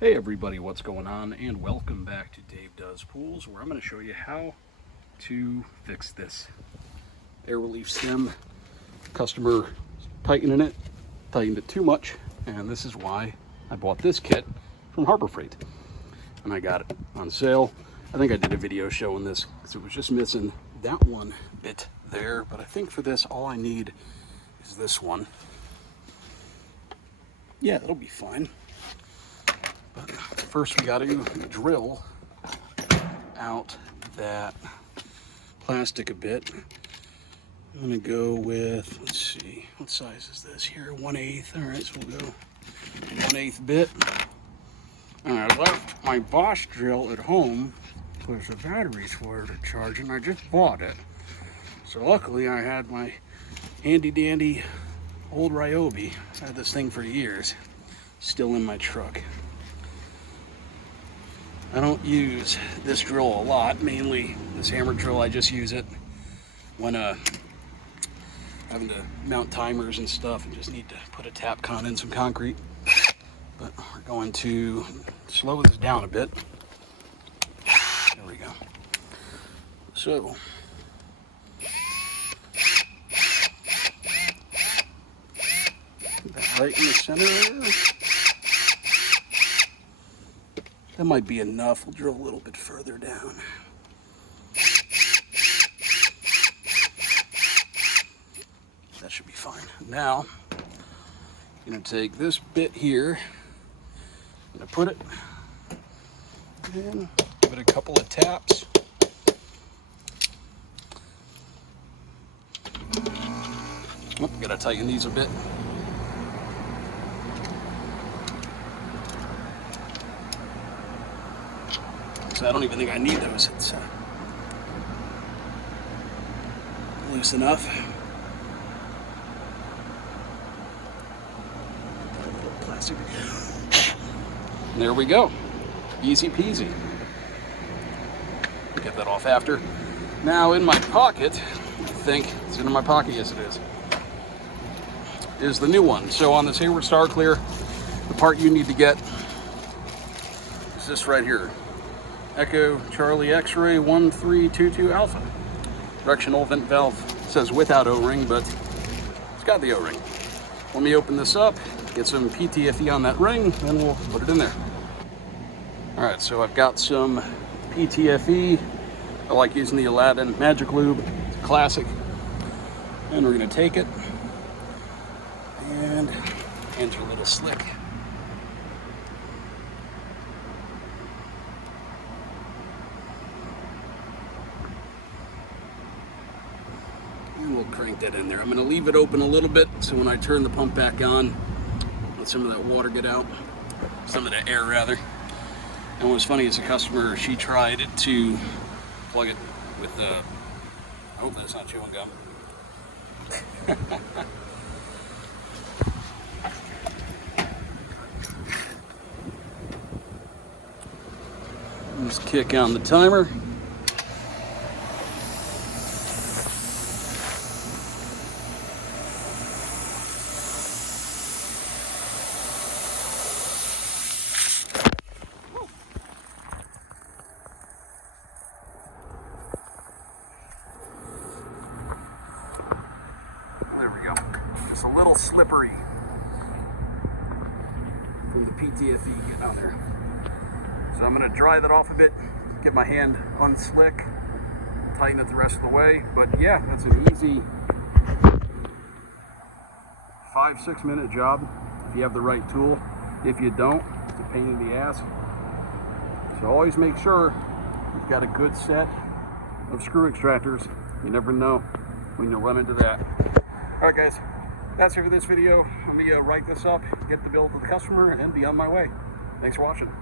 Hey everybody, what's going on? And welcome back to Dave Does Pools, where I'm going to show you how to fix this air relief stem. Customer tightened it too much, and this is why I bought this kit from Harbor Freight. And I got it on sale. I think I did a video showing this because it was just missing that one bit there, but I think for this all I need is this one. Yeah, that'll be fine. But first we got to drill out that plastic a bit. I'm gonna go with, let's see, what size is this here? 1/8. All right, so we'll go 1/8 bit. And I left my Bosch drill at home because the batteries for it are charging. I just bought it. So luckily I had my handy dandy old Ryobi. I had this thing for years, still in my truck. I don't use this drill a lot, mainly this hammer drill. I just use it when having to mount timers and stuff and just need to put a tap con in some concrete. But we're going to slow this down a bit. There we go. So that right in the center there. That might be enough. We'll drill a little bit further down. That should be fine. Now, I'm going to take this bit here, I'm going to put it in, give it a couple of taps. Oh, got to tighten these a bit. So I don't even think I need those. It's loose enough. Plastic. And there we go. Easy peasy. Get that off after. Now in my pocket, I think it's in my pocket. Yes, it is the new one. So on this Hayward Star Clear, the part you need to get is this right here. Echo Charlie X-Ray 1322 Alpha. Directional vent valve. It says without O-ring, but it's got the O-ring. Let me open this up, get some PTFE on that ring, then we'll put it in there. All right, so I've got some PTFE. I like using the Aladdin Magic Lube. It's a classic. And we're gonna take it, and hands are a little slick. And we'll crank that in there. I'm gonna leave it open a little bit so when I turn the pump back on, let some of that water get out, some of the air rather. And what's funny is a customer, she tried to plug it with I hope that's not chewing gum. Just kick on the timer. It's a little slippery from the PTFE getting out there. So I'm going to dry that off a bit, get my hand unslick, tighten it the rest of the way. But yeah, that's an easy 5-6 minute job if you have the right tool. If you don't, it's a pain in the ass. So always make sure you've got a good set of screw extractors. You never know when you'll run into that. All right, guys. That's it for this video. Let me write this up, get the bill to the customer, and be on my way. Thanks for watching.